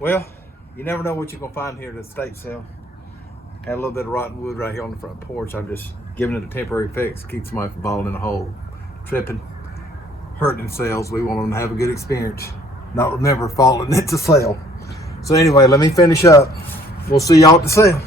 Well, you never know what you're gonna find here at the estate sale. Had a little bit of rotten wood right here on the front porch. I'm just giving it a temporary fix, keep somebody from falling in a hole, tripping, hurting themselves. We want them to have a good experience, not remember falling into sale. So anyway, let me finish up. We'll see y'all at the sale.